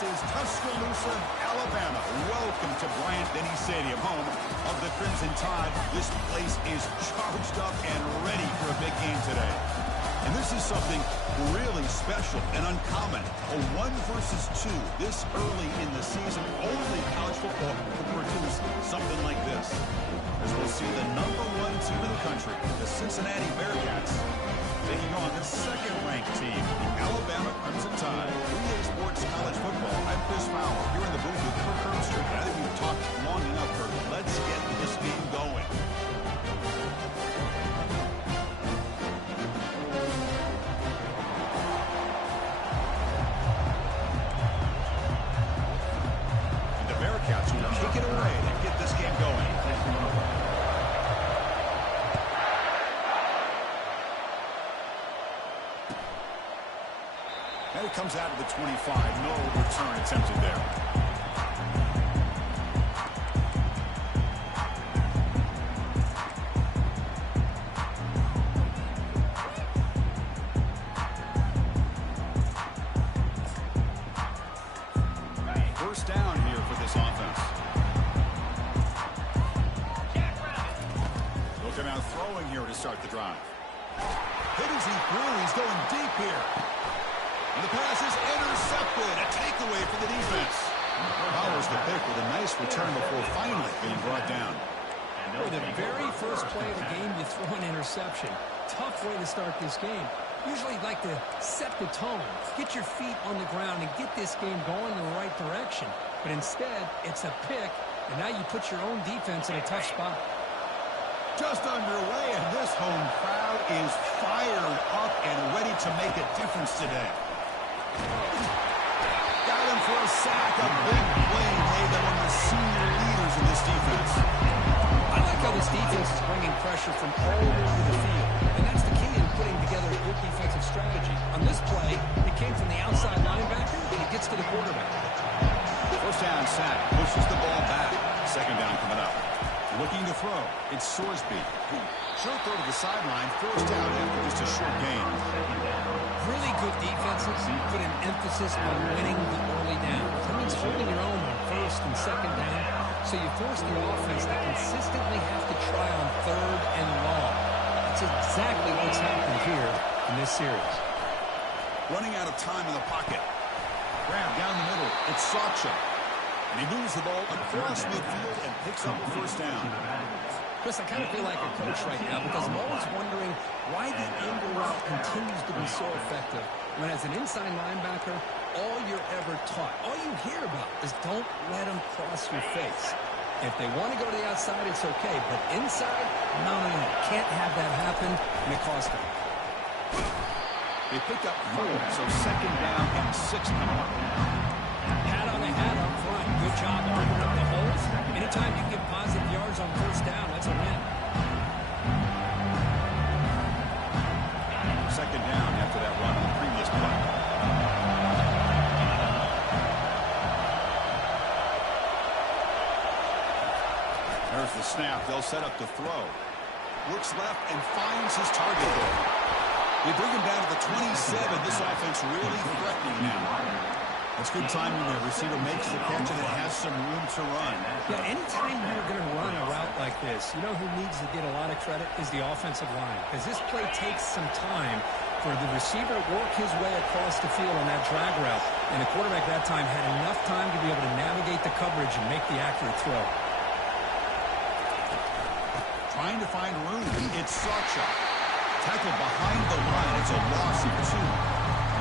This is Tuscaloosa, Alabama. Welcome to Bryant-Denny Stadium, home of the Crimson Tide. This place is charged up and ready for a big game today. And this is something really special and uncommon. A 1 versus 2 this early in the season. Only college football will produce something like this. As we'll see the #1 team in the country, the Cincinnati Bearcats, taking on the second-ranked team, the Alabama Crimson Tide. 3A Sports College Football. I'm Chris Fowler here in the booth with Kirk Herbstreit. I think we've talked long enough, Kirk. Let's get this game going. And the Bearcats will take it away and get this game going. And it comes out of the 25. No return attempted there. First down here for this offense. Looking out throwing here to start the drive. Hit as he threw. He's going deep here. And the pass is intercepted. A takeaway for the defense. Powers the pick with a nice return before finally being brought down. For the very first play of the game, you throw an interception. Tough way to start this game. Usually you'd like to set the tone, get your feet on the ground, and get this game going in the right direction. But instead, it's a pick, and now you put your own defense in a tough spot. Just underway, and this home crowd is fired up and ready to make a difference today. Got him for a sack. A big play made by one of the senior leaders in this defense. I like how this defense is bringing pressure from all over the field, and that's the key in putting together a good defensive strategy. On this play, it came from the outside linebacker, and it gets to the quarterback. First down sack, pushes the ball back. Second down coming up. Looking to throw, it's Sorsby. Short throw to the sideline, forced out after just a short gain. Really good defenses put an emphasis on winning the early downs. That means holding your own on first and second down, so you force the offense to consistently have to try on third and long. That's exactly what's happened here in this series. Running out of time in the pocket. Grab down the middle, it's Sacha. And he moves the ball across midfield and picks up a first down. Chris, I kind of feel like a coach right now because I'm always wondering why the angle route continues to be so effective when as an inside linebacker, all you're ever taught, all you hear about is don't let them cross your face. If they want to go to the outside, it's okay, but inside, no. Can't have that happen, and it cost them. They pick up 4, so second down and 6 coming up. Hat on the hat up front. Good job opening up the holes. Anytime you get positive yards on first down, that's a win. Second down after that run on the previous play. There's the snap. They'll set up the throw. Looks left and finds his target there. They bring him down to the 27. This offense really threatening now. That's good timing there. Receiver makes the catch and it has some room to run. Yeah, anytime you're going to run a route like this, you know who needs to get a lot of credit is the offensive line. Because this play takes some time for the receiver to work his way across the field on that drag route. And the quarterback that time had enough time to be able to navigate the coverage and make the accurate throw. Trying to find room. It's Sacha. Tackled behind the line. It's a loss of 2.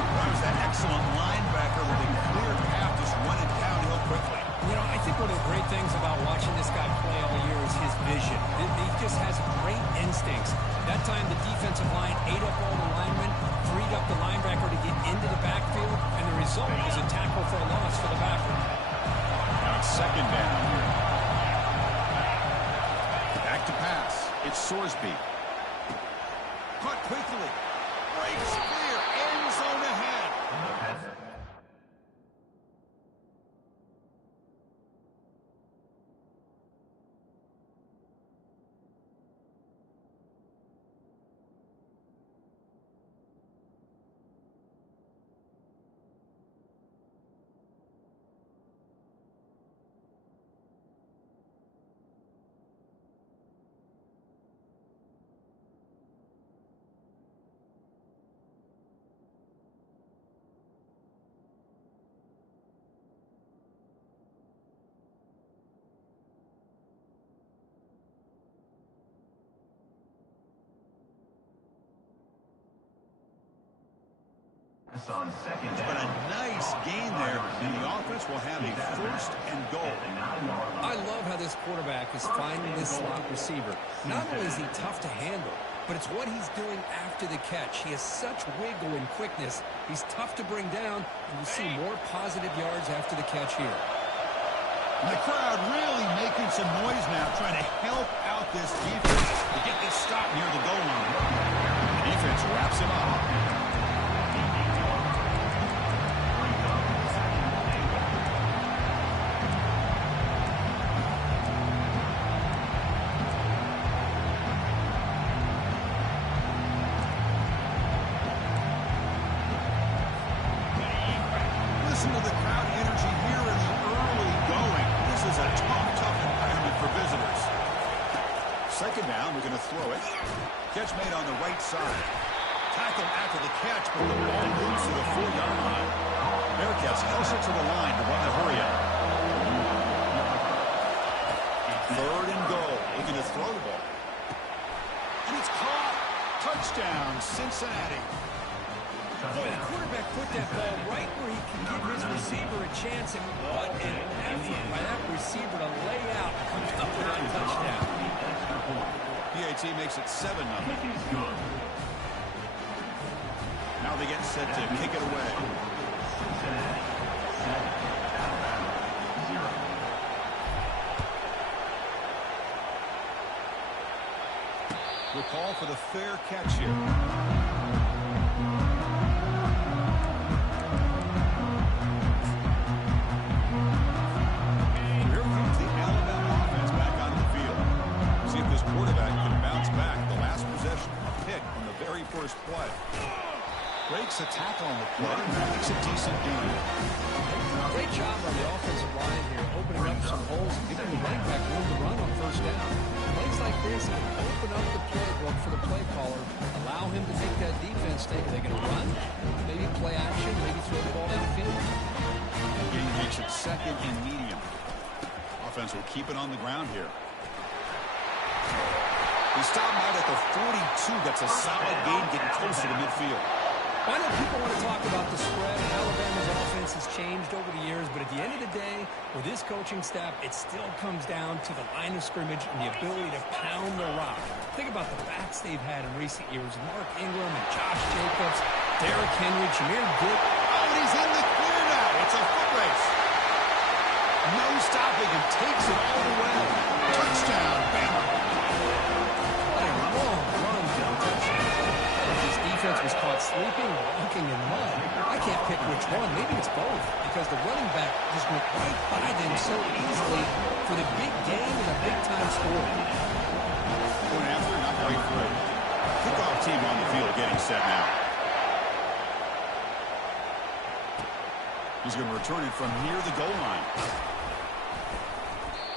That was that excellent linebacker with a clear path, just running downhill quickly. You know, I think one of the great things about watching this guy play all year is his vision. He just has great instincts. That time the defensive line ate up all the linemen, freed up the linebacker to get into the backfield, and the result is a tackle for a loss for the backer. Now it's second down here. Back to pass. It's Sorsby. Caught quickly. Breaks clear. End zone ahead. But a nice gain there, and the offense will have a 1st and goal. I love how this quarterback is finding this slot receiver. Not only is he tough to handle, but it's what he's doing after the catch. He has such wiggle and quickness. He's tough to bring down, and you see more positive yards after the catch here. And the crowd really making some noise now, trying to help out this defense to get this stop near the goal line. The defense wraps him up. Listen to the crowd energy here in the early going. This is a tough environment for visitors. 2nd down, we're going to throw it. Catch made on the right side. Tackle after the catch, but the ball moves to the 4-yard line. Bearcats hustle to the line to run the hurry up. 3rd and goal. Looking to throw the ball. And it's caught. Touchdown, Cincinnati. Boy, the quarterback put that ball right where he can give his receiver a chance, and what an effort by that receiver to lay out and come up with that touchdown. PAT makes it 7-0. Now they get set to kick it away. We'll call for the fair catch here. First play. Breaks a tackle on the play. Makes a decent gain. Great job on the offensive line here, opening up some holes and giving the running back room to run on 1st down. Plays like this can open up the playbook for the play caller, allow him to make that defense think, are they going to run? Maybe play action, maybe throw the ball downfield. Gain makes it 2nd and medium. Offense will keep it on the ground here. He stopped out at the 42. That's a solid gain getting close to the midfield. I know people want to talk about the spread, and Alabama's offense has changed over the years, but at the end of the day, with this coaching staff, it still comes down to the line of scrimmage and the ability to pound the rock. Think about the backs they've had in recent years. Mark Ingram and Josh Jacobs, Derrick Henry, Jahmyr Gibbs. Oh, and he's in the clear now. It's a foot race. No stopping and takes it all the way. Touchdown, Bama. Defense was caught sleeping, walking in mud. I can't pick which one. Maybe it's both, because the running back just went right by them so easily for the big game and a big-time score. Going after, not quite through. Kickoff team on the field getting set now. He's going to return it from near the goal line.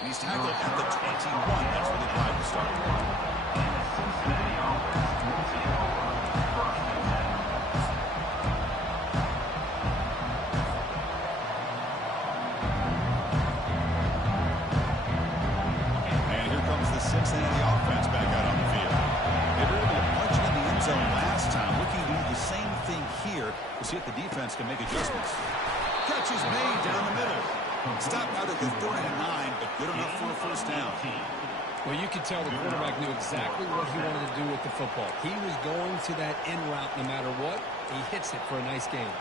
And he's tackled at the 21. That's where they tried to start. Cincinnati offense back out on the field. They were able to punch it in the end zone last time. Looking to do the same thing here to see if the defense can make adjustments. Catch is made down the middle. Stopped out at the 39, but good enough for a 1st down. Well, you could tell the quarterback knew exactly what he wanted to do with the football. He was going to that in route no matter what. He hits it for a nice gain.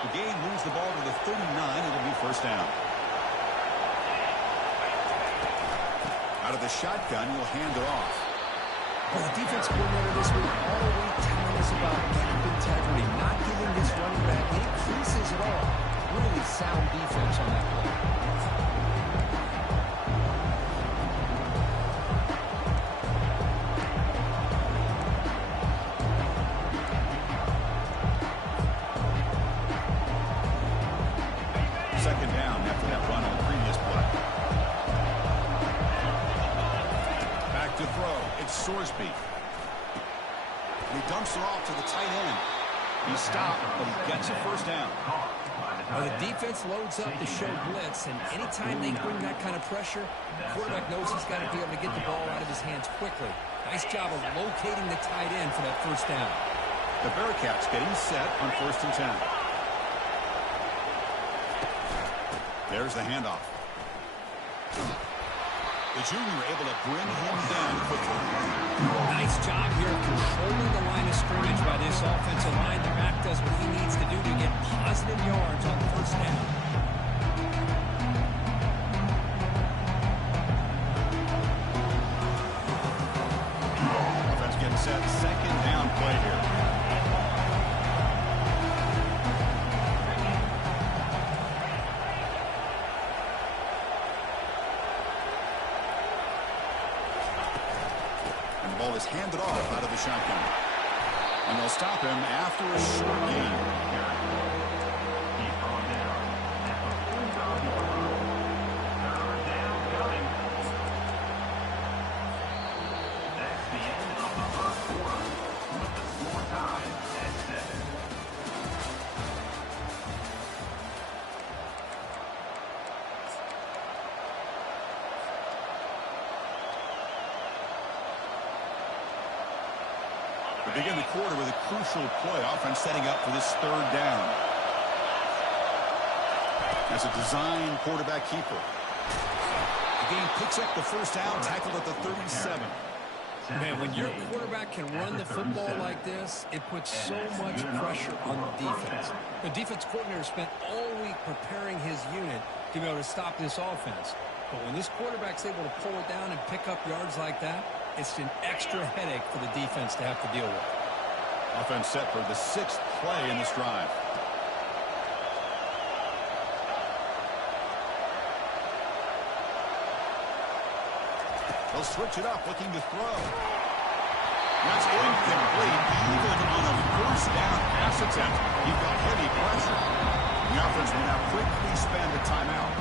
The game moves the ball to the 39. It'll be 1st down. Out of the shotgun, he'll hand it off. Well, the defense coordinator this week all week telling us about cap integrity, not giving this running back any creases at all. Really sound defense on that play. Second down after that run on the previous play. Back to throw. It's Sorsby. He dumps it off to the tight end. He stopped, but he gets a 1st down. Well, the defense loads up to show blitz, and anytime they bring that kind of pressure, the quarterback knows he's got to be able to get the ball out of his hands quickly. Nice job of locating the tight end for that 1st down. 4th and 1. The Bearcats getting set on 1st and 10. There's the handoff. The junior able to bring him down quickly. Nice job here controlling the line of scrimmage by this offensive line. The back does what he needs to do to get positive yards on 1st down. Offense getting set. 2nd down play here. Ball is handed off out of the shotgun. And they'll stop him after a short gain. We begin the quarter with a crucial play. Offense setting up for this 3rd down. That's a design quarterback keeper. The game picks up the 1st down, tackled at the 37. Man, when your quarterback can run the football like this, it puts so much pressure on the defense. The defense coordinator spent all week preparing his unit to be able to stop this offense. But when this quarterback's able to pull it down and pick up yards like that, it's an extra headache for the defense to have to deal with. Offense set for the 6th play in this drive. They'll switch it up, looking to throw. That's incomplete. Even on a 1st down pass attempt, you've got heavy pressure. The offense will now quickly spend a timeout.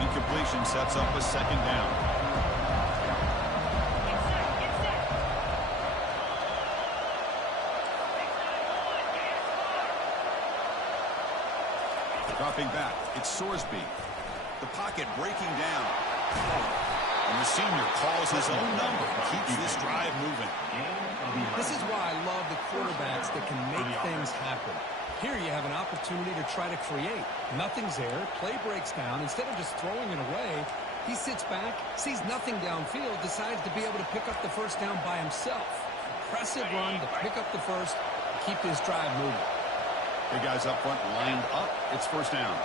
Incompletion sets up a 2nd down. Dropping back, it's Sorsby. The pocket breaking down. And the senior calls his own number, keeps this drive moving. This is why I love the quarterbacks that can make things happen. Here you have an opportunity to try to create. Nothing's there. Play breaks down. Instead of just throwing it away, he sits back, sees nothing downfield, decides to be able to pick up the 1st down by himself. Impressive run to pick up the 1st, keep this drive moving. Big guys up front lined up. It's 1st down.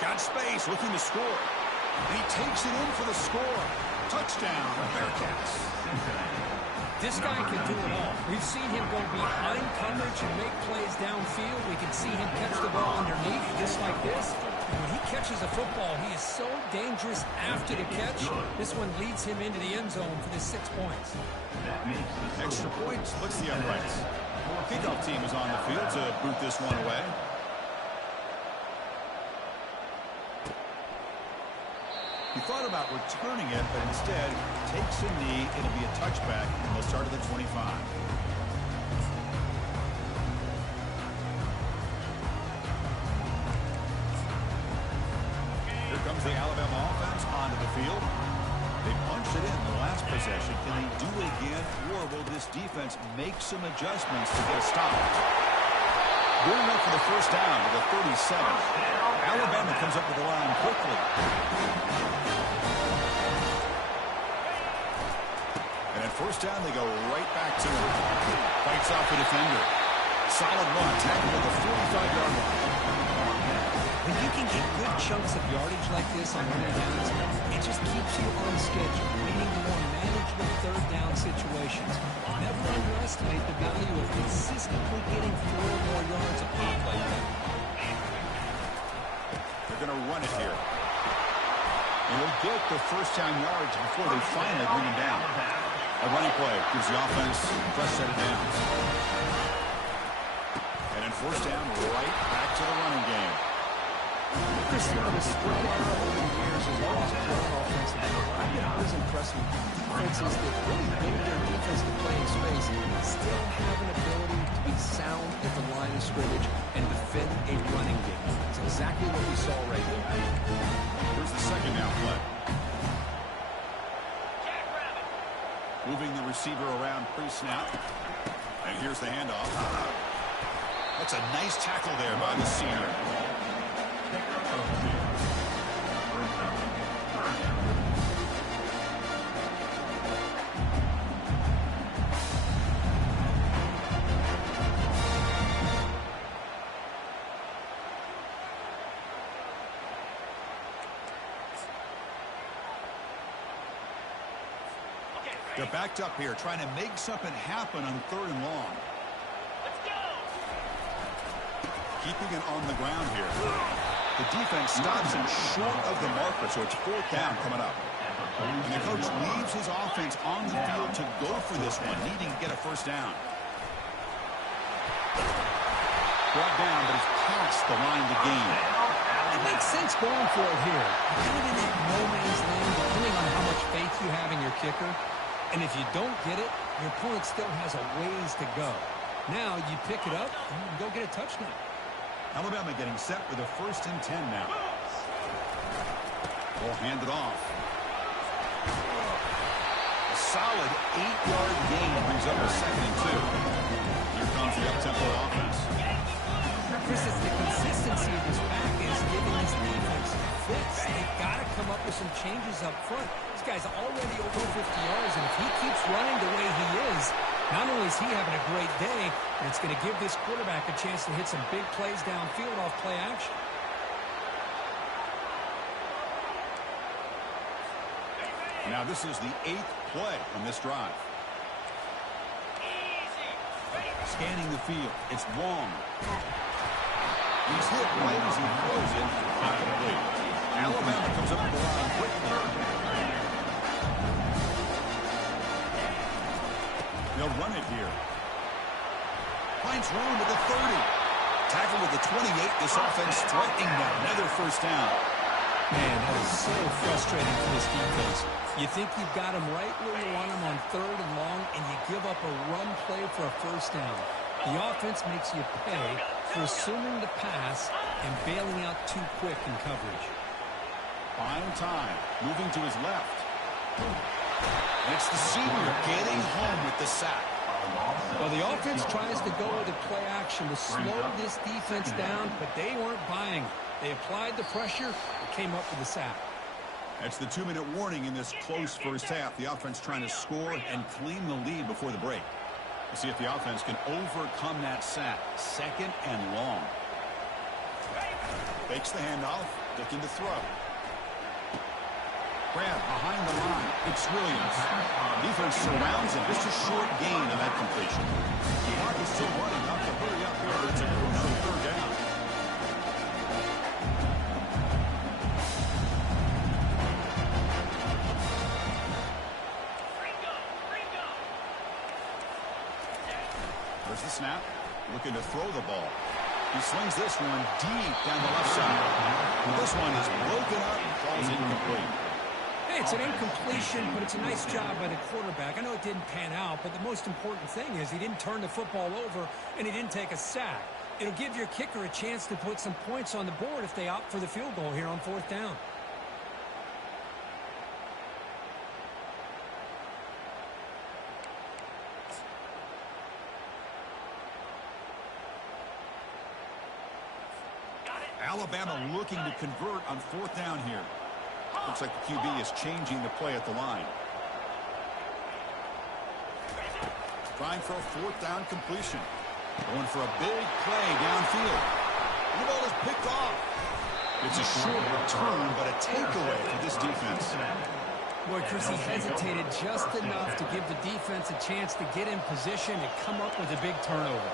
Got space, looking to score. And he takes it in for the score. Touchdown, Bearcats. This guy can do it all. We've seen him go behind coverage and make plays downfield. We can see him catch the ball underneath just like this. When he catches a football, he is so dangerous after the catch. This one leads him into the end zone for the 6 points. Extra point splits the uprights. Kickoff team is on the field to boot this one away. He thought about returning it, but instead takes a knee. It'll be a touchback, and they'll start at the 25. Here comes the Alabama offense onto the field. They punched it in the last possession. Can they do it again, or will this defense make some adjustments to get a stop? Going up for the 1st down to the 37. Alabama comes up with the line quickly. And at 1st down, they go right back to it. Fights off the defender. Solid run, tackled at the 45-yard line. When you can get good chunks of yardage like this on running downs, it just keeps you on schedule, leading to more manageable 3rd down situations. Never underestimate the value of consistently getting 4 or more yards a pop like that. They're going to run it here. And they'll get the 1st down yards before they finally bring him down. A running play gives the offense a fresh set of downs. And in 1st down, right back to the running game. Chris, the spread era over the years has always grown offensively. I've been always impressed with defenses that really build their defense to play in space, still have an ability to be sound at the line of scrimmage and defend a running game. It's exactly what we saw right here. Here's the second down play. Moving the receiver around pre-snap. And here's the handoff. That's a nice tackle there by the senior. They're backed up here, trying to make something happen on 3rd and long. Let's go. Keeping it on the ground here. The defense stops him short of the marker, so it's 4th down coming up. And the coach leaves his offense on the field to go for this one, needing to get a 1st down. Brought down, but it's past the line to gain. It makes sense going for it here. You're kind of in that no man's land, depending on how much faith you have in your kicker. And if you don't get it, your opponent still has a ways to go. Now you pick it up and you can go get a touchdown. Alabama getting set with a 1st and 10 now. We'll hand it off. A solid 8-yard gain brings up a 2nd and 2. Here comes the up-tempo offense. Chris, it's the consistency of this back is giving this defense fits. They've got to come up with some changes up front. This guy's already over 50 yards, and if he keeps running the way he is, not only is he having a great day, but it's going to give this quarterback a chance to hit some big plays downfield off play action. Now this is the 8th play on this drive. Scanning the field. It's Wong. He's hit right as he throws it. Not complete. Alabama comes up the line quickly. They'll run it here. Finds room at the 30. Tackle with the 28. This offense threatening another 1st down. Man, that is so frustrating for this defense. You think you've got them right where you want them on 3rd and long, and you give up a run play for a 1st down. The offense makes you pay for assuming the pass and bailing out too quick in coverage. Buying time. Moving to his left. And it's the senior getting home with the sack. Well, the offense tries to go with a play action to slow this defense down, but they weren't buying. They applied the pressure and came up with the sack. That's the 2-minute warning in this close 1st half. The offense trying to score and claim the lead before the break. We'll see if the offense can overcome that sack. 2nd and long. Fakes the handoff, looking to throw. Grab behind the line. It's Williams. Defense surrounds him. Just a short gain on that completion. The clock is still running. Not to hurry up here, but it's a crucial 3rd down. There's the snap. Looking to throw the ball. He slings this one deep down the left side. And this one is broken up and falls incomplete. Hey, it's an incompletion, but it's a nice job by the quarterback. I know it didn't pan out, but the most important thing is he didn't turn the football over and he didn't take a sack. It'll give your kicker a chance to put some points on the board if they opt for the field goal here on 4th down. Alabama looking to convert on 4th down here. Looks like the QB is changing the play at the line. Trying for a 4th down completion. Going for a big play downfield. The ball is picked off. It's a short return, but a takeaway for this defense. Boy, Chris, he hesitated just enough to give the defense a chance to get in position and come up with a big turnover.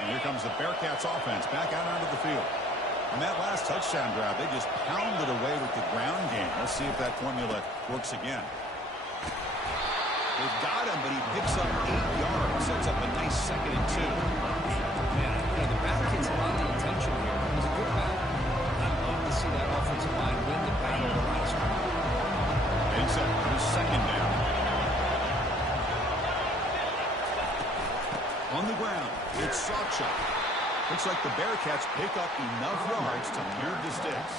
And here comes the Bearcats offense back out onto the field. On that last touchdown drive, they just pounded away with the ground game. Let's see if that formula works again. They've got him, but he picks up 8 yards. Sets up a nice 2nd and 2. Man, the back gets a lot of the attention here. It was a good battle. I'd love to see that offensive line win the battle of the last one. He's up for his 2nd down. On the ground, it's Sawchuk. Looks like the Bearcats pick up enough yards to move the sticks.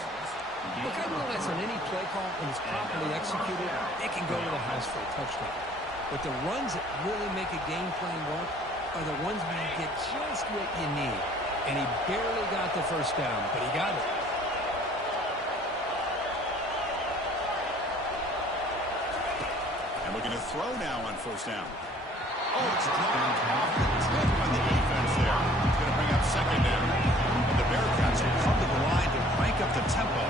Look, I realize on any play call, when it's properly executed, it can go to the house for a touchdown. But the runs that really make a game plan work are the ones where you get just what you need. And he barely got the first down, but he got it. And looking to throw now on 1st down. Oh, it's dropped off the tip on the defense there. It's going to bring up 2nd down. And the Bearcats will come to the line to crank up the tempo.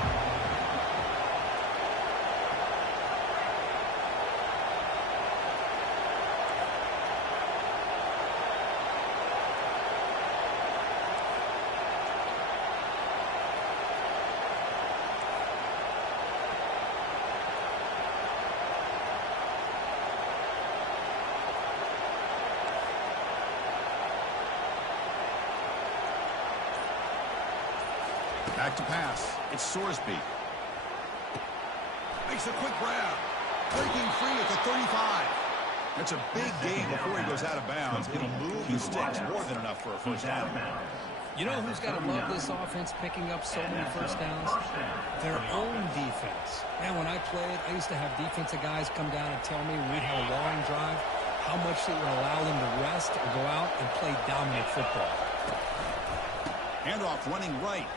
Back to pass. It's Sorsby. Makes a quick grab. Breaking free at the 35. That's a big gain before he goes out of bounds. It'll move the sticks more than enough for a 1st down. You know who's got to love this offense picking up so many 1st downs? Their own defense. Man, when I played, I used to have defensive guys come down and tell me when we'd have a long drive how much it would allow them to rest and go out and play dominant football. Handoff running right.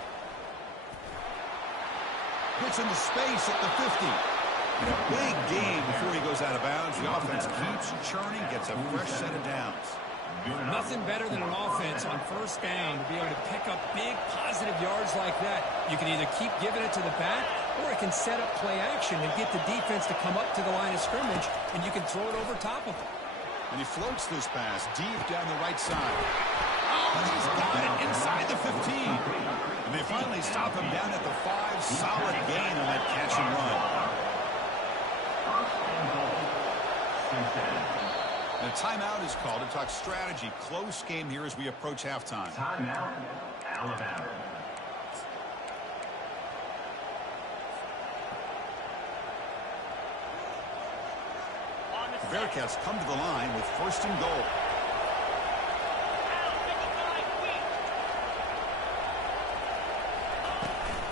Puts into space at the 50. And a big gain before he goes out of bounds. The offense keeps churning, gets a fresh set of downs. Nothing better than an offense on 1st down to be able to pick up big positive yards like that. You can either keep giving it to the back, or it can set up play action and get the defense to come up to the line of scrimmage, and you can throw it over top of them. And he floats this pass deep down the right side. Oh, and he's got it inside the 15. And they finally stop him down at the 5. Solid gain on that catch and run. And a timeout is called to talk strategy. Close game here as we approach halftime. Timeout, Alabama. The Bearcats come to the line with 1st and goal.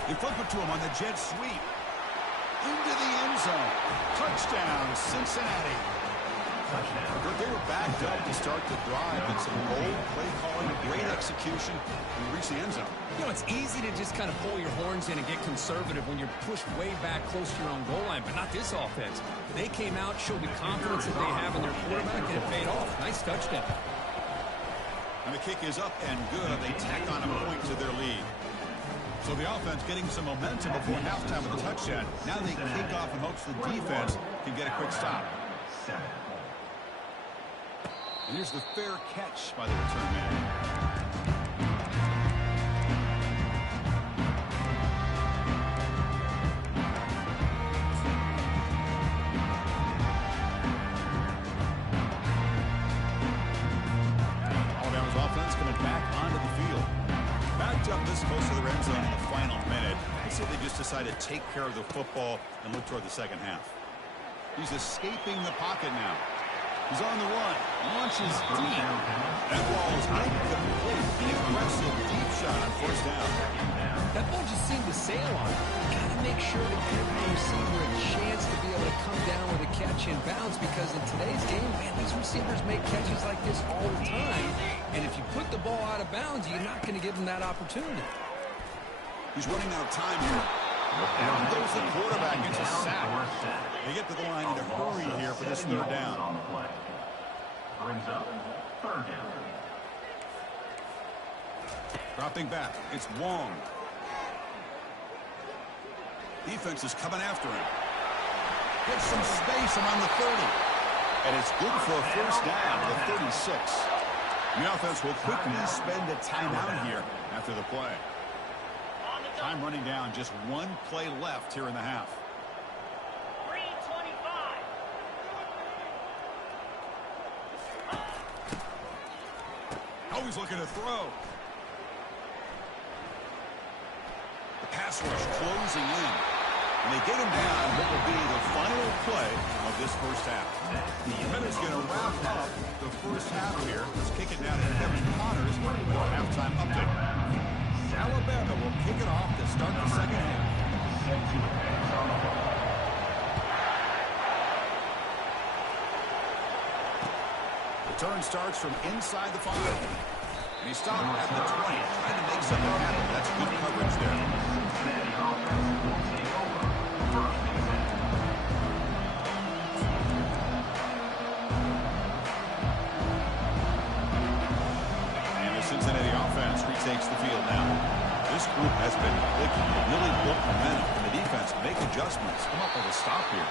They flip it to him on the jet sweep. Into the end zone. Touchdown, Cincinnati. But they were backed up to start the drive, and some bold play calling, great execution, and reach the end zone. You know, it's easy to just kind of pull your horns in and get conservative when you're pushed way back close to your own goal line, but not this offense. They came out, showed the confidence that they have in their quarterback, and it paid off. Nice touchdown. And the kick is up and good. They tack on a point to their lead. So the offense getting some momentum before halftime with a touchdown. Now they kick off in hopes the defense can get a quick stop. And here's the fair catch by the return man. Alabama's offense coming back onto the field. Backed up this close to the red zone in the final minute. I say they just decided to take care of the football and look toward the 2nd half. He's escaping the pocket now. He's on the run. Launches deep. That ball's incomplete. An aggressive deep shot on 1st down. That ball just seemed to sail on it. You got to make sure to give the receiver a chance to be able to come down with a catch in bounds, because in today's game, man, these receivers make catches like this all the time. And if you put the ball out of bounds, you're not going to give them that opportunity. He's running out of time here. Down goes the quarterback. It's a sack. They get to the line in a hurry here for this 3rd down. Brings up 3rd down. Dropping back. It's Wong. Defense is coming after him. Gets some space around the 30. And it's good for a 1st down to the 36. The offense will quickly spend a timeout here after the play. Time running down, just 1 play left here in the half. Oh, he's looking to throw. The pass rush closing in. And they get him down what will be the final play of this first half. That is going to wrap up the first half here. Let's kick it down to Kevin Connors with our halftime update. Alabama will kick it off to start the second half. The turn starts from inside the 5. And he stopped at the 20, trying to make something happen. That's good coverage there. Cincinnati offense retakes the field now. This group has been clicking, really built momentum, and the defense make adjustments. Come up with a stop here.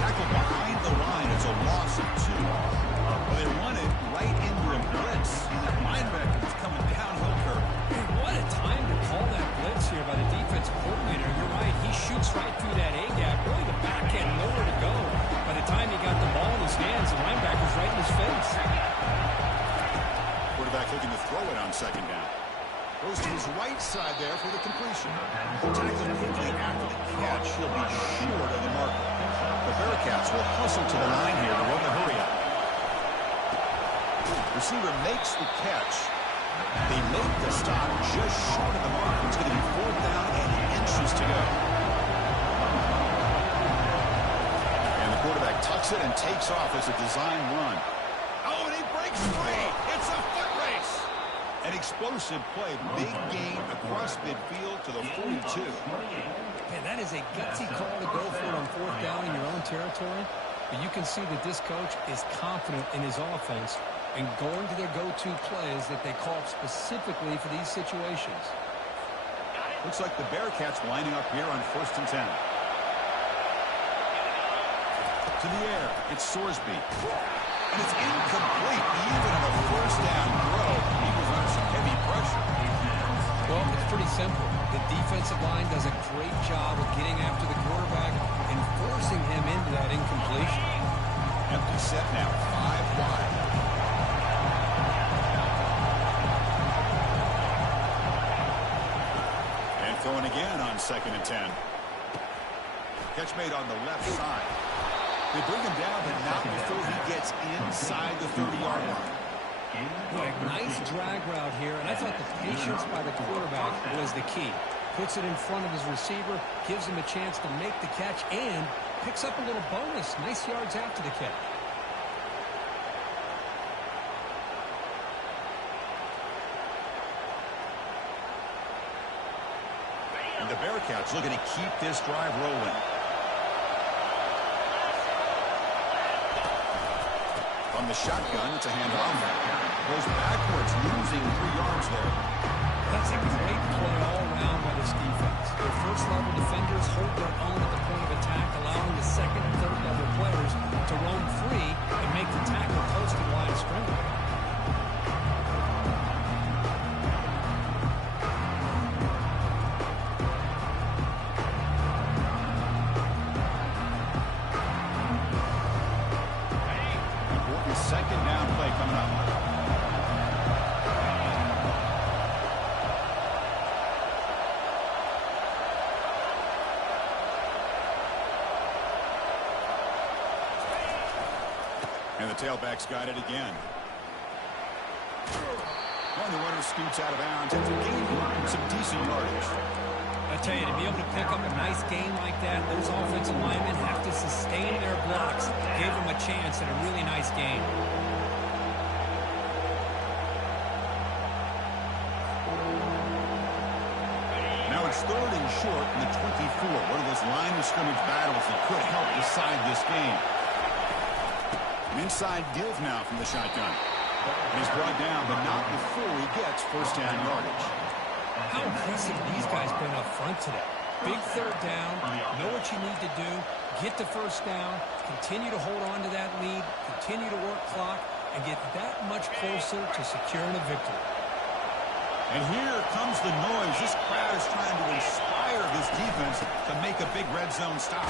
Tackle behind the line. It's a loss of 2. Well, they run it right into a blitz, and that linebacker is coming downhill curve. What a time to call that blitz here by the defensive coordinator. You're right. He shoots right through that A-gap. Really the back end, nowhere to go. By the time he got the ball in his hands, the linebacker's right in his face. Quarterback looking to throw it on second down. Goes to his right side there for the completion. Tackled quickly after the catch. He'll be short of the marker. The Bearcats will hustle to the line here to run the hurry up. Receiver makes the catch. They make the stop just short of the mark. It's going to be 4th down and inches to go. And the quarterback tucks it and takes off as a design run. Oh, and he breaks free. It's a foot race. An explosive play. Big gain across midfield to the 42. Man, that is a gutsy call to go for it on 4th down in your own territory. But you can see that this coach is confident in his offense and going to their go-to plays that they call specifically for these situations. Looks like the Bearcats lining up here on 1st and 10. To the air. It's Sorsby. And it's incomplete. Even on a 1st down throw, he was under some heavy pressure. Well, it's pretty simple. The defensive line does a great job of getting after the quarterback and forcing him into that incompletion. Empty set now, 5 wide. And throwing again on 2nd and 10. Catch made on the left side. They bring him down, but not before he gets inside the 30-yard line. Boy, nice drag route here, and I thought the patience by the quarterback was the key. Puts it in front of his receiver, gives him a chance to make the catch, and picks up a little bonus. Nice yards after the catch. And the Bearcats looking to keep this drive rolling. From the shotgun, it's a handoff. Goes backwards, losing 3 yards there. That's a great play all around by this defense. Their first-level defenders hold their own at the point of attack, allowing the second and third-level players to roam free and make the tackle close to the line of scrimmage. Second down play coming up. And the tailback's got it again. And the runner scoots out of bounds after gaining some decent yardage. I tell you, to be able to pick up a nice gain like that, those offensive linemen have to sustain their blocks. Gave them a chance at a really nice game. Now it's 3rd and short in the 24. One of those line of scrimmage battles that could help decide this game. An inside give now from the shotgun. He's brought down, but not before he gets 1st down yardage. How impressive these guys been up front today. Big 3rd down, know what you need to do, get the 1st down, continue to hold on to that lead, continue to work clock, and get that much closer to securing a victory. And here comes the noise. This crowd is trying to inspire this defense to make a big red zone stop.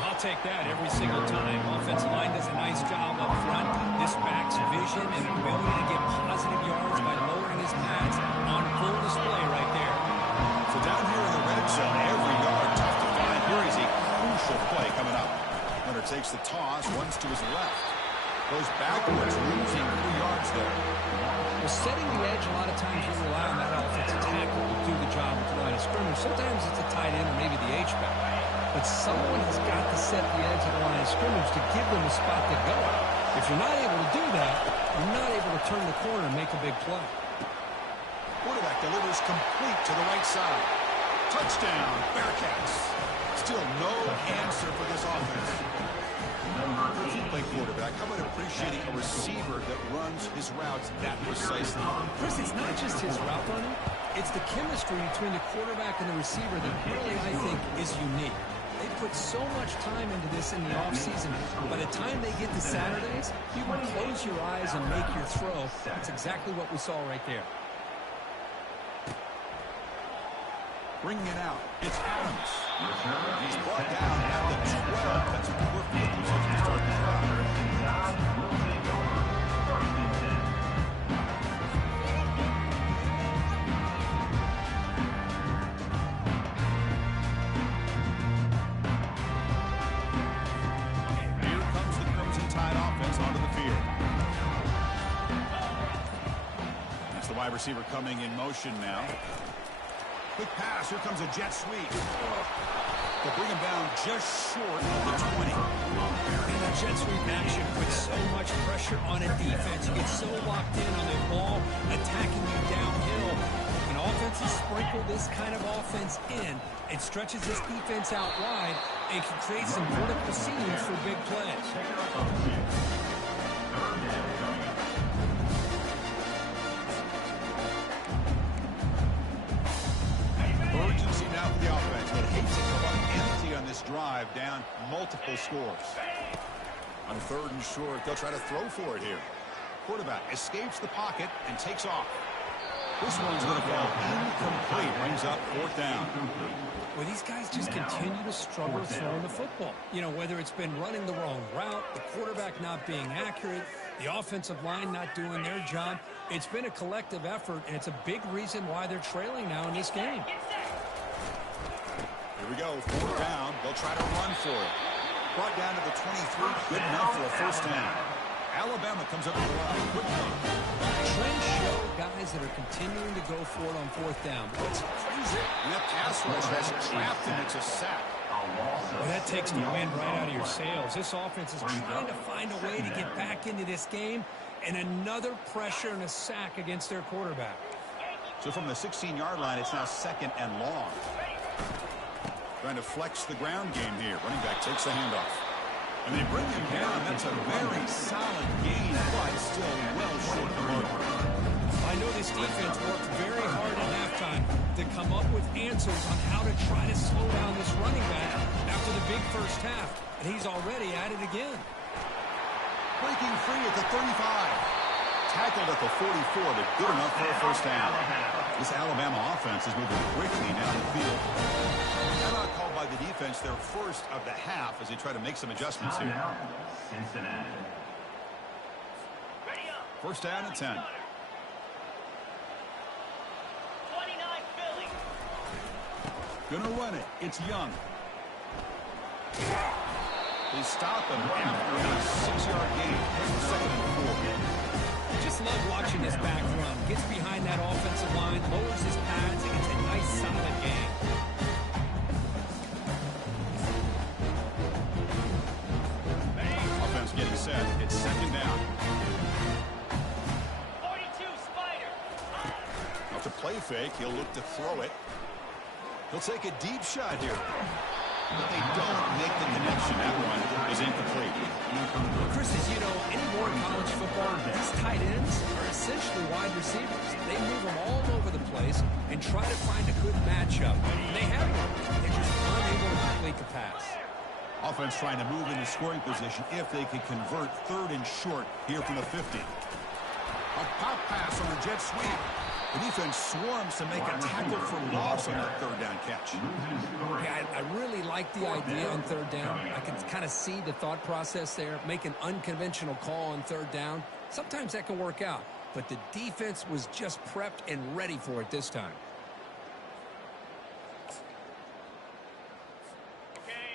I'll take that every single time. Offensive line does a nice job up front. This back's vision and ability to get positive yards by lowering his pads on full display right there. So down here in the red zone, every yard tough to find. Here is a crucial play coming up. Hunter takes the toss, runs to his left. Goes backwards, losing 3 yards there. Well, setting the edge, a lot of times you rely on that offensive tackle to do the job with the line of scrimmage. Sometimes it's a tight end or maybe the H-back. But someone has got to set the edge of the line of scrimmage to give them a spot to go. If you're not able to do that, you're not able to turn the corner and make a big play. Quarterback delivers complete to the right side. Touchdown, Bearcats. Still no answer for this offense. If you play quarterback, how about appreciating a receiver that runs his routes that precisely? Chris, it's not just his route running. It's the chemistry between the quarterback and the receiver that really, I think, is unique. They put so much time into this in the offseason. By the time they get to Saturdays, you can close your eyes and make your throw. That's exactly what we saw right there. Bringing it out, it's Adams. He's brought down at the 12. That's a perfect position to start the drive. Here comes the Crimson Tide offense onto the field. That's the wide receiver coming in motion now. Quick pass. Here comes a jet sweep. They'll bring him down just short of the 20. And that jet sweep action puts so much pressure on a defense. You get so locked in on the ball, attacking you downhill. When offenses sprinkle this kind of offense in, it stretches this defense out wide and can create some vertical seams for big plays. Urgency now for the offense that hates to come up empty on this drive, down multiple scores. On 3rd and short, they'll try to throw for it here. Quarterback escapes the pocket and takes off. This one's going to fall incomplete. Brings up 4th down. Well, these guys just continue to struggle throwing the football. You know, whether it's been running the wrong route, the quarterback not being accurate, the offensive line not doing their job. It's been a collective effort, and it's a big reason why they're trailing now in this game. Here we go, 4th down. They'll try to run for it. Brought down to the 23, good enough for a 1st down. Alabama comes up with the line quickly. Trends show guys that are continuing to go for it on 4th down. It's crazy. And that pass rush has trapped him. It's a sack. Well, that takes the wind right out of your sails. This offense is trying to find a way to get back into this game, and another pressure and a sack against their quarterback. So from the 16-yard line, it's now 2nd and long. Trying to flex the ground game here. Running back takes the handoff. And they bring him down. That's a very solid gain, but still well short of the mark. I know this defense worked very hard at halftime to come up with answers on how to try to slow down this running back after the big first half. And he's already at it again. Breaking free at the 35. Tackled at the 44, but good enough for a 1st down. This Alabama offense is moving quickly down the field. Timeout called by the defense, their first of the half, as they try to make some adjustments here. Cincinnati. 1st down and 10. 29 Philly. Gonna run it. It's Young. They stop him after a 6-yard gain. 2nd and 4. Just love watching this back run. Gets behind that offensive line, lowers his pads, and gets a nice solid gain. Offense getting set. It's 2nd down. 42 Spider. Off the play fake, he'll look to throw it. He'll take a deep shot here. But they don't make the connection. That one is incomplete. Chris, as you know, anymore in college football, these tight ends are essentially wide receivers. They move them all over the place and try to find a good matchup. And they have one. They're just unable to complete the pass. Offense trying to move into scoring position if they can convert 3rd and short here from the 50. A pop pass on a jet sweep. The defense swarms to make a tackle for loss on that third down catch. Yeah, I really like the idea on third down. I can kind of see the thought process there. Make an unconventional call on third down. Sometimes that can work out, but the defense was just prepped and ready for it this time.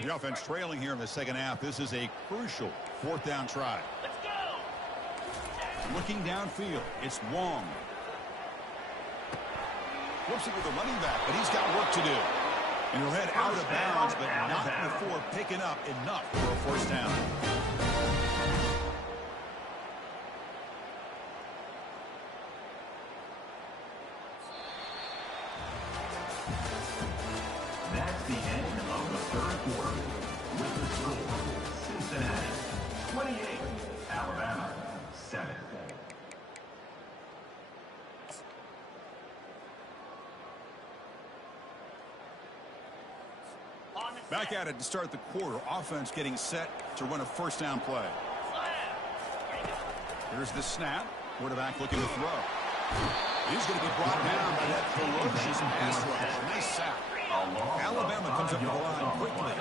The offense trailing here in the second half. This is a crucial fourth down try. Let's go. Looking downfield, it's Wong. Whoops it with the running back, but he's got work to do. And he'll head out of bounds, but not before picking up enough for a first down. That's the end of the third quarter. With the score, Cincinnati 28, Alabama 7. Back at it to start the quarter. Offense getting set to run a first down play. Here's the snap. Quarterback looking to throw. He's going to be brought down by that ferocious pass rush. Nice sack. Alabama comes up with the line quickly.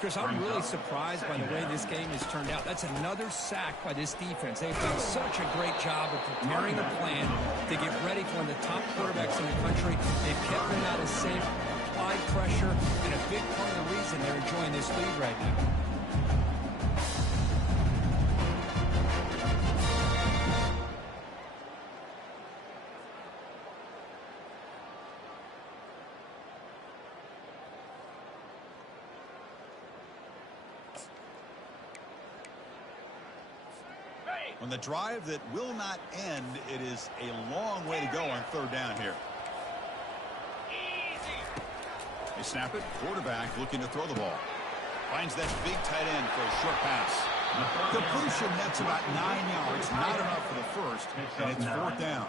Chris, I'm really surprised by the way this game has turned out. That's another sack by this defense. They've done such a great job of preparing a plan to get ready for one of the top quarterbacks in the country. They've kept him out of sync, applied pressure, and a big part of the reason they're enjoying this lead right now. On the drive that will not end, it is a long way to go on third down here. They snap it. Quarterback looking to throw the ball. Finds that big tight end for a short pass. Capuchin nets about 9 yards. Not enough for the first, and it's fourth down.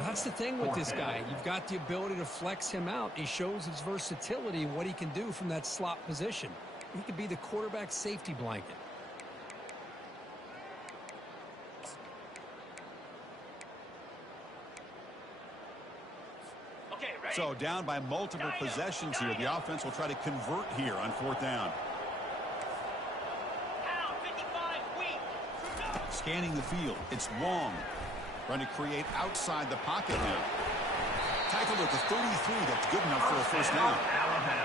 That's the thing with this guy. You've got the ability to flex him out. He shows his versatility and what he can do from that slot position. He could be the quarterback safety blanket. So down by multiple possessions here. The offense will try to convert here on fourth down. Scanning the field. It's Wong. Trying to create outside the pocket now. Tackled at the 33. That's good enough for a first down.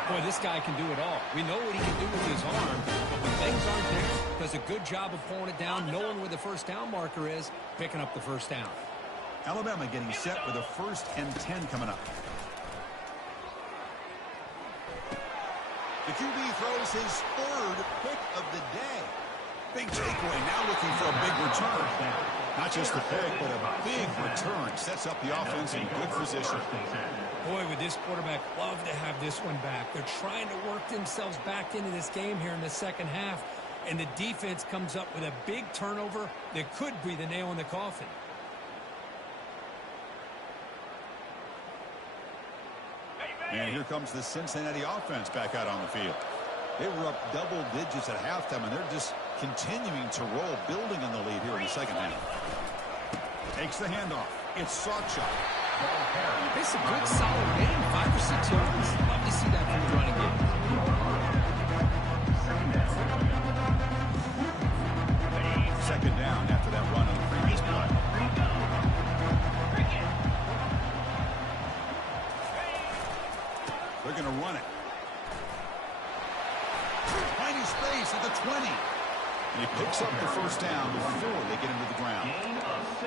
Boy, this guy can do it all. We know what he can do with his arm, but when things aren't there, does a good job of pulling it down, knowing where the first down marker is, picking up the first down. Alabama getting set with a 1st and 10 coming up. The QB throws his third pick of the day. Big takeaway, now looking for a big return. Not just a pick, but a big return. Sets up the offense in good position. Boy, would this quarterback love to have this one back. They're trying to work themselves back into this game here in the second half, and the defense comes up with a big turnover that could be the nail in the coffin. And here comes the Cincinnati offense back out on the field. They were up double digits at halftime, and they're just continuing to roll, building on the lead here in the second half. Takes the handoff. It's Sawchuk. It's a good, solid game. 5 or 6 yards. Love to see that from the running game. Second down after that run on the previous play. They're going to run it. Tiny space at the 20. And he picks up the first down before they get into the ground.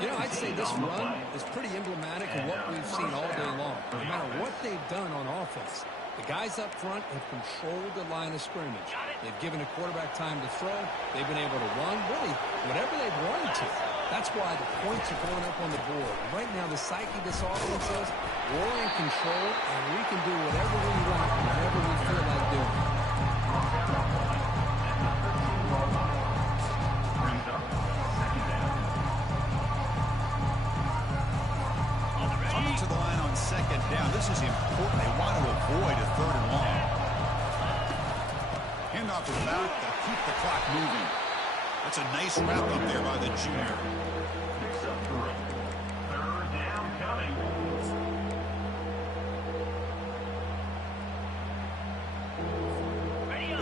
You know, I'd say this run is pretty emblematic of what we've seen all day long. No matter what they've done on offense, the guys up front have controlled the line of scrimmage. They've given the quarterback time to throw. They've been able to run, really, whatever they've wanted to. That's why the points are going up on the board. Right now, the psyche of this offense is we're in control, and we can do whatever we want, whatever we feel like doing. Coming to the line on second down. This is important. They want to avoid a third and long. Handoff to the back. They'll keep the clock moving. That's a nice wrap up there by the junior. Picks up 3. Third down coming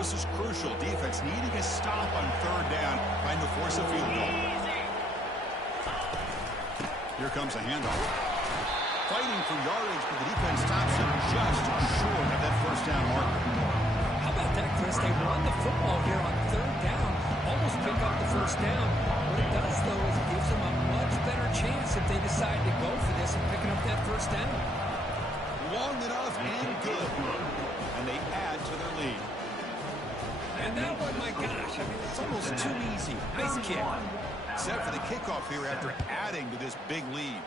This is crucial. Defense needing a stop on third down, trying to force a field goal. Here comes a handoff. Fighting for yardage, but the defense stops him just short of that first down marker. How about that, Chris? They run the football here on third down, almost pick up the first down. What it does, though, is it gives them a much better chance if they decide to go for this and picking up that first down. Long enough and good. And they add to their lead. And that one, my gosh, I mean, it's almost too easy. Nice kick. Set for the kickoff here after adding to this big lead.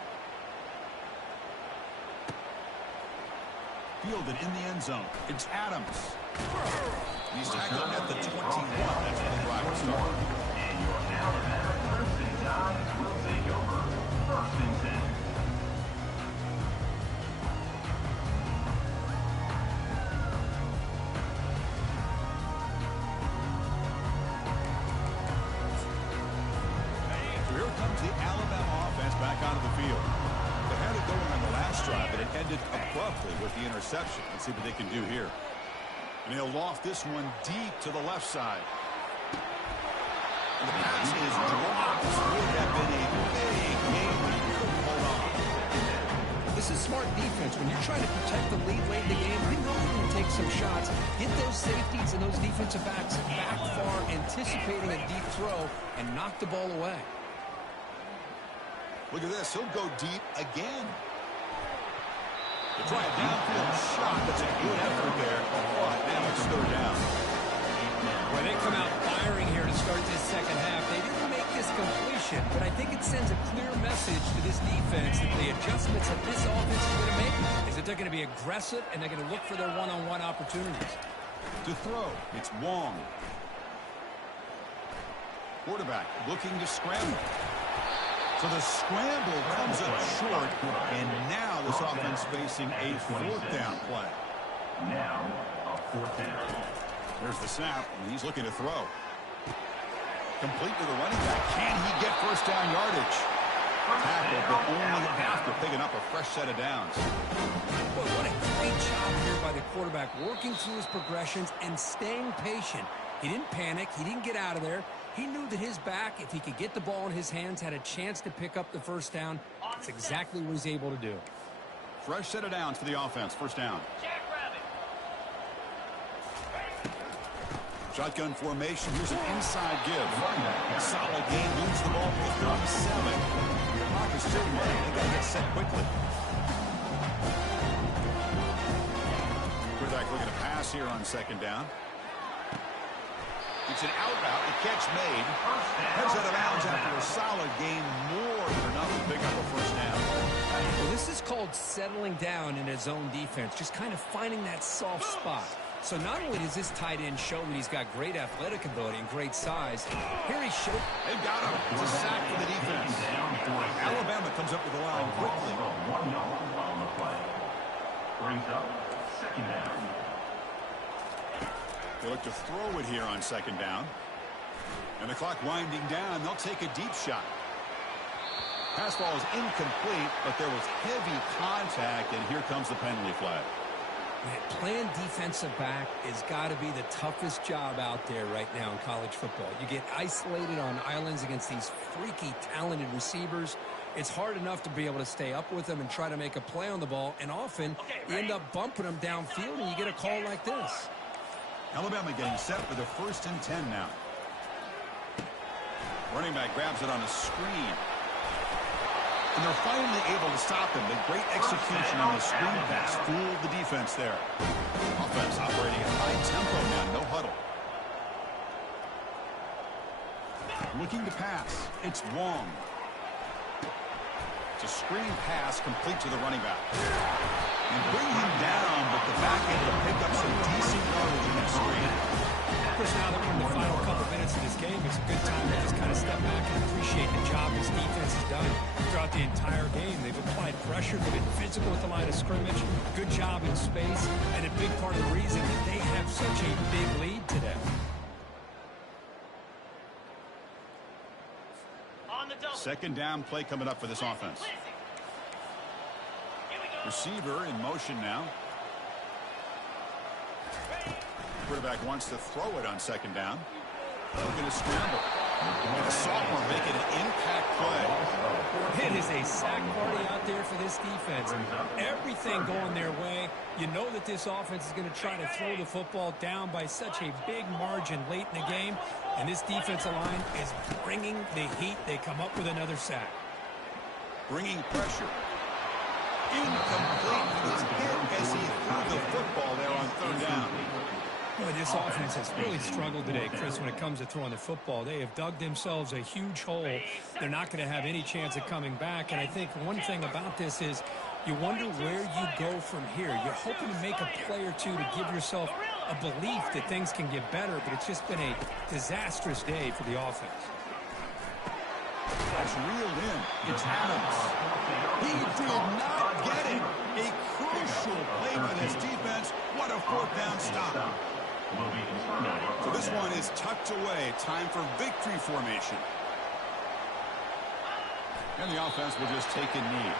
Fielded in the end zone. It's Adams. He's tackled at the 21. That's the drive will start. And your Alabama Crimson Tides will take over. First and 10. Here comes the Alabama offense back onto the field. They had it going on the last drive, but it ended abruptly with the interception. Let's see what they can do here. And he'll loft this one deep to the left side. And the pass is dropped. This would have been a big game, but he couldn't hold on. This is smart defense. When you're trying to protect the lead late in the game, I know you're going to take some shots. Get those safeties and those defensive backs back far, anticipating a deep throw, and knock the ball away. Look at this. He'll go deep again. To try a downfield shot. That's a good effort there. But now it's third down. When they come out firing here to start this second half, they didn't make this completion, but I think it sends a clear message to this defense that the adjustments that this offense is going to make is that they're going to be aggressive and they're going to look for their one-on-one opportunities. To throw, it's Wong. Quarterback looking to scramble. So the scramble comes up short, and now this offense facing a fourth down play. Now, a fourth down. There's the snap, and he's looking to throw. Complete to the running back. Can he get first down yardage? Tackled, but only after picking up a fresh set of downs. Boy, what a great job here by the quarterback, working through his progressions and staying patient. He didn't panic. He didn't get out of there. He knew that his back, if he could get the ball in his hands, had a chance to pick up the first down. That's exactly what he's able to do. Fresh set of downs for the offense. First down. Jackrabbit. Shotgun formation. Here's an inside give. Solid game. Moves the ball to the 37. The clock is still running. They got to get set quickly. Quarterback looking to pass here on second down. It's an out route. The catch made. Heads out of bounds after a solid game. More than enough to pick up a first down. Well, this is called settling down in his own defense, just kind of finding that soft spot. So not only does this tight end show that he's got great athletic ability and great size, here he showed. They've got him. It's a sack for the defense. Alabama comes up with the line quickly. 1 yard on the play. Brings up second down. They look to throw it here on second down. And the clock winding down. They'll take a deep shot. Pass ball is incomplete, but there was heavy contact, and here comes the penalty flag. Man, playing defensive back has got to be the toughest job out there right now in college football. You get isolated on islands against these freaky, talented receivers. It's hard enough to be able to stay up with them and try to make a play on the ball, and often you end up bumping them downfield, and you get a call like this. Alabama getting set for the 1st and 10 now. Running back grabs it on a screen. And they're finally able to stop him. The great execution on the screen pass fooled the defense there. Offense operating at high tempo now, no huddle. Looking to pass. It's Wong. It's a screen pass complete to the running back. And bring him down, but the back able to pick up some decent yardage in that screen. Of course, now that we're in the final couple minutes of this game, it's a good time to just kind of step back and appreciate the job this defense has done throughout the entire game. They've applied pressure. They've been physical at the line of scrimmage. Good job in space. And a big part of the reason that they have such a big lead today. On the double. Second down play coming up for this offense. Here we go. Receiver in motion now. quarterback wants to throw it on second down. Looking to scramble. And the sophomore making an impact play. It is a sack party out there for this defense. Everything going their way. You know that this offense is going to try to throw the football down by such a big margin late in the game. And this defensive line is bringing the heat. They come up with another sack. Bringing pressure. Incomplete. He was hit as he threw the football there on third down. Boy, this offense has really struggled today, Chris, when it comes to throwing the football. They have dug themselves a huge hole. They're not going to have any chance of coming back. And I think one thing about this is you wonder where you go from here. You're hoping to make a play or two to give yourself a belief that things can get better, but it's just been a disastrous day for the offense. That's reeled in. It's Adams. He did not get it. A crucial play by this defense. What a fourth down stop. So this one is tucked away. Time for victory formation. And the offense will just take a knee.